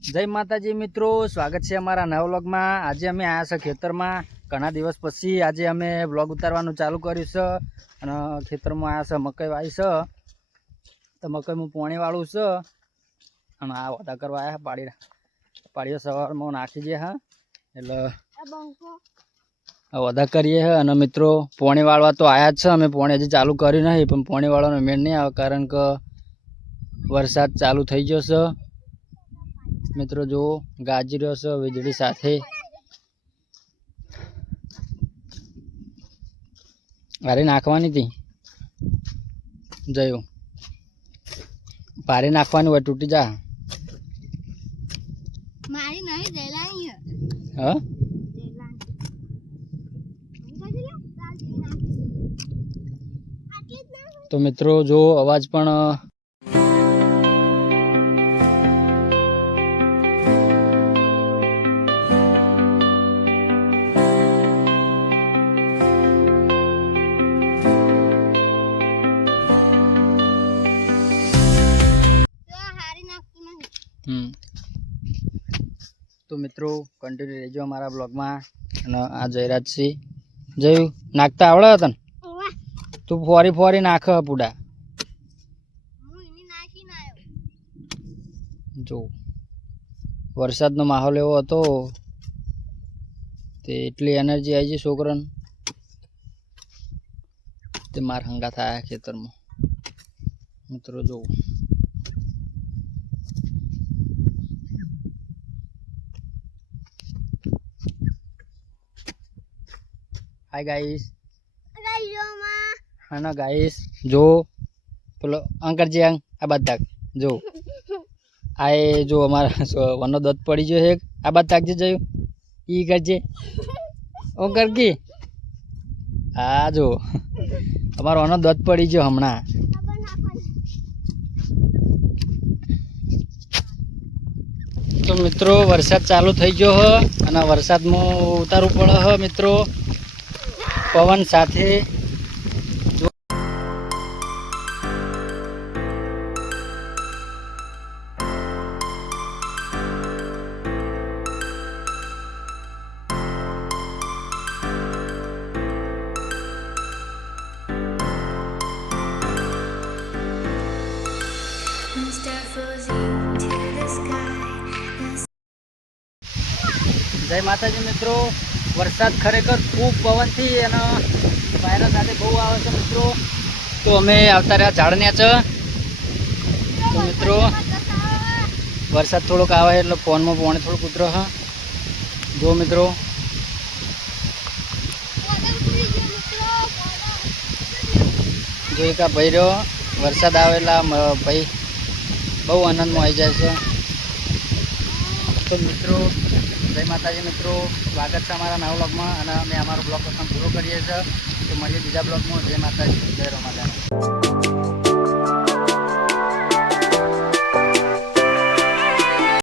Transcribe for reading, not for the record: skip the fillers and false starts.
જય માતાજી મિત્રો, સ્વાગત છે અમારા નવા વ્લોગમાં। આજે અમે આવ્યા છે ખેતરમાં। ઘણા દિવસ પછી આજે અમે વ્લોગ ઉતારવાનું ચાલુ કર્યું છે અને ખેતરમાં આવ્યા છે, મકાઈ વાવી છે તો મકાઈમાં પાણી વાળું છે અને આ વાતા કરવા આવ્યા પાડીઓ સવારમાં નાખી દે હા એટલે વાતા કરીએ હે। અને મિત્રો પાણી વાળવા તો આવ્યા જ છે, અમે પાણી હજી ચાલુ કર્યું નહીં પણ પાણી વાળવાનો મેળ નહીં આવે કારણ કે વરસાદ ચાલુ થઈ ગયો છે। મિત્રો જો ગાજી રહ્યો છે વીજળી સાથે। ભારે નાખવાની હતી જયું ભારે નાખવાની હોય તૂટી જા મારી નહીં દેલાઈ હા। તો મિત્રો જો અવાજ પણ તો મિત્રો કન્ટિન્યુ રહેજો અમારા બ્લોગમાં। અને આ જયરાજસિંહ જયું નાખતા આવડે તને? તું ફોરી ફોરી નાખ પૂડા જો વરસાદનો માહોલ એવો હતો તે એટલી એનર્જી આવી ગઈ છોકરાને તે માર હંગા થયા ખેતરમાં। મિત્રો જો हाय गाइस है ना गाइस जो पेलो अंकर जी आ बात तक जो आए जो हमारा वनो दत्त पड़ी जो है आ बात तक जो ई करजे ओ कर की आ जो हमारा वनो दत्त पड़ी जो हमना तो मित्रों वरसाद चालू थई गयो है અને વરસાદમાં ઉતારવું પડે છે મિત્રો पवन साथे जय माताजी मित्रों वरसाद खरेखर खूब पवन थी અને વાયરા સાથે બહુ આવે છે મિત્રો। તો અમે આવતા રહ્યા ઝાડન્યા છે તો મિત્રો વરસાદ થોડોક આવે એટલે ફોનમાં પાણી થોડુંક ઉતરો હા જો મિત્રો જો એક આ ભાઈ રહ્યો વરસાદ આવે એટલે ભાઈ બહુ આનંદમાં આવી જાય છે। તો મિત્રો जय माताजी मित्रों स्वागत है हमारा नवा ब्लॉग में અને અમે અમારો બ્લોગ પૂરો કરીએ છીએ। तो મળીએ બીજા બ્લોગમાં। જય માતાજી, જય રમાદાન।